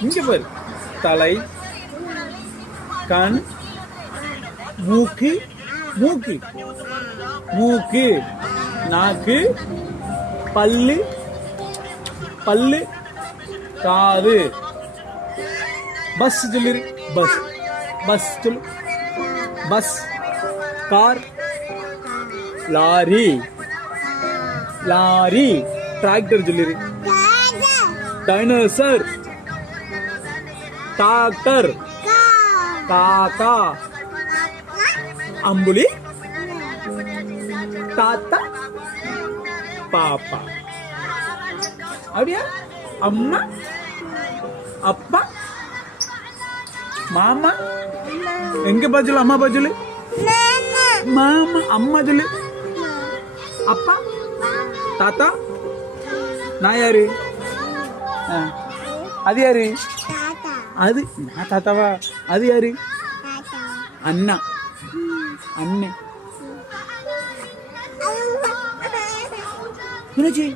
இங்க பாரு. தலை, கண், மூக்கு, மூக்கு, மூக்கு, நாக்கு, பல்லு, பல்லு, காது. பஸ் சொல்லிரு. பஸ், பஸ் சொல்லு. Bus, car, lorry, lorry. Tractor சொல்லிரு. டைனோசர், டாக்டர், காக்கா, அம்புலி, தாத்தா, பாப்பா. அப்படியா? அம்மா, அப்பா, மாமா. எங்க பாஜுல? அம்மா பாஜுல. மாமா, அம்மா சொல்லு. அப்பா, தாத்தா. நான் யாரு? அது யாரு? அது நான் தாத்தாவா? அது யாரு? அண்ணா, அண்ணே. என்னாச்சு?